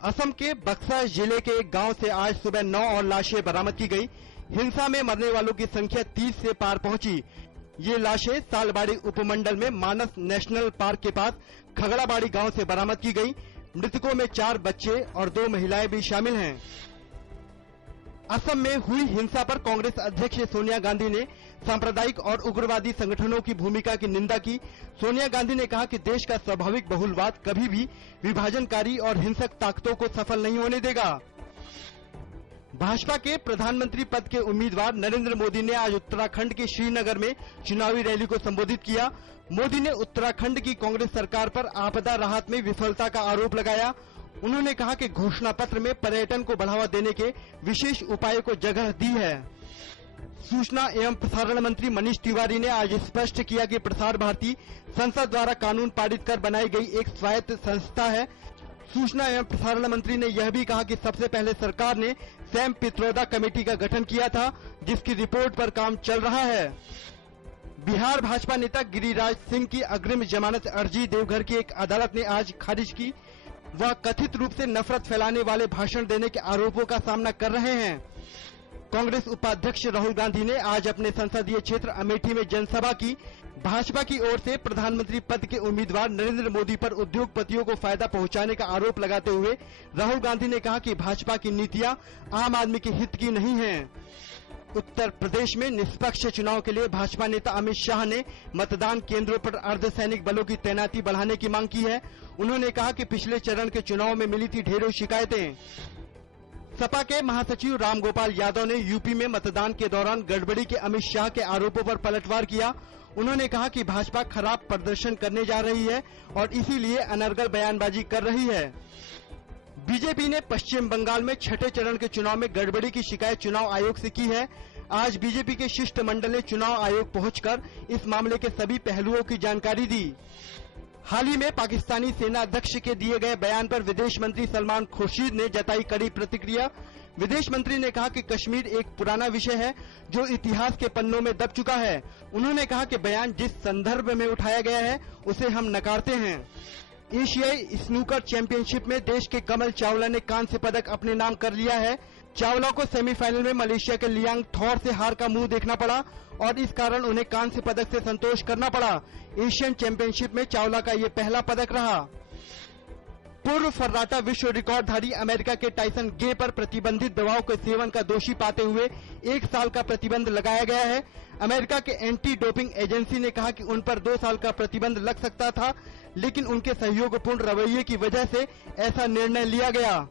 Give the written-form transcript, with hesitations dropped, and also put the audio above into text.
असम के बक्सर जिले के एक गांव से आज सुबह 9 और लाशें बरामद की गई। हिंसा में मरने वालों की संख्या 30 से पार पहुंची। ये लाशें सालबाड़ी उपमंडल में मानस नेशनल पार्क के पास खगड़ाबाड़ी गांव से बरामद की गई। मृतकों में 4 बच्चे और 2 महिलाएं भी शामिल हैं। असम में हुई हिंसा पर कांग्रेस अध्यक्ष सोनिया गांधी ने सांप्रदायिक और उग्रवादी संगठनों की भूमिका की निंदा की। सोनिया गांधी ने कहा कि देश का स्वाभाविक बहुलवाद कभी भी विभाजनकारी और हिंसक ताकतों को सफल नहीं होने देगा। भाजपा के प्रधानमंत्री पद के उम्मीदवार नरेंद्र मोदी ने आज उत्तराखंड के श्रीनगर में चुनावी रैली को संबोधित किया। मोदी ने उत्तराखंड की कांग्रेस सरकार पर आपदा राहत में विफलता का आरोप लगाया। उन्होंने कहा कि घोषणा पत्र में पर्यटन को बढ़ावा देने के विशेष उपायों को जगह दी है। सूचना एवं प्रसारण मंत्री मनीष तिवारी ने आज स्पष्ट किया कि प्रसार भारती संसद द्वारा कानून पारित कर बनाई गई एक स्वायत्त संस्था है। सूचना एवं प्रसारण मंत्री ने यह भी कहा कि सबसे पहले सरकार ने सैम पित्रोदा कमेटी का गठन किया था, जिसकी रिपोर्ट पर काम चल रहा है। बिहार भाजपा नेता गिरिराज सिंह की अग्रिम जमानत अर्जी देवघर की एक अदालत ने आज खारिज की। वह कथित रूप से नफरत फैलाने वाले भाषण देने के आरोपों का सामना कर रहे हैं। कांग्रेस उपाध्यक्ष राहुल गांधी ने आज अपने संसदीय क्षेत्र अमेठी में जनसभा की। भाजपा की ओर से प्रधानमंत्री पद के उम्मीदवार नरेंद्र मोदी पर उद्योगपतियों को फायदा पहुंचाने का आरोप लगाते हुए राहुल गांधी ने कहा कि भाजपा की नीतियां आम आदमी के हित की नहीं हैं। उत्तर प्रदेश में निष्पक्ष चुनाव के लिए भाजपा नेता अमित शाह ने मतदान केंद्रों पर अर्धसैनिक बलों की तैनाती बढ़ाने की मांग की है। उन्होंने कहा कि पिछले चरण के चुनाव में मिली थी ढेरों शिकायतें। सपा के महासचिव रामगोपाल यादव ने यूपी में मतदान के दौरान गड़बड़ी के अमित शाह के आरोपों पर पलटवार किया। उन्होंने कहा कि भाजपा खराब प्रदर्शन करने जा रही है और इसीलिए अनर्गल बयानबाजी कर रही है। बीजेपी ने पश्चिम बंगाल में छठे चरण के चुनाव में गड़बड़ी की शिकायत चुनाव आयोग से की है। आज बीजेपी के शिष्टमंडल ने चुनाव आयोग पहुंचकर इस मामले के सभी पहलुओं की जानकारी दी। हाल ही में पाकिस्तानी सेना अध्यक्ष के दिए गए बयान पर विदेश मंत्री सलमान खुर्शीद ने जताई कड़ी प्रतिक्रिया। विदेश मंत्री ने कहा कि कश्मीर एक पुराना विषय है जो इतिहास के पन्नों में दब चुका है। उन्होंने कहा कि बयान जिस संदर्भ में उठाया गया है उसे हम नकारते हैं। एशियाई स्नूकर चैंपियनशिप में देश के कमल चावला ने कांस्य पदक अपने नाम कर लिया है। चावला को सेमीफाइनल में मलेशिया के लियांग थॉर से हार का मुंह देखना पड़ा और इस कारण उन्हें कांस्य पदक से संतोष करना पड़ा। एशियन चैंपियनशिप में चावला का ये पहला पदक रहा। पूर्व फर्राटा विश्व रिकॉर्डधारी अमेरिका के टाइसन गे पर प्रतिबंधित दवाओं के सेवन का दोषी पाते हुए 1 साल का प्रतिबंध लगाया गया है। अमेरिका के एंटी डोपिंग एजेंसी ने कहा कि उन पर 2 साल का प्रतिबंध लग सकता था, लेकिन उनके सहयोगपूर्ण रवैये की वजह से ऐसा निर्णय लिया गया।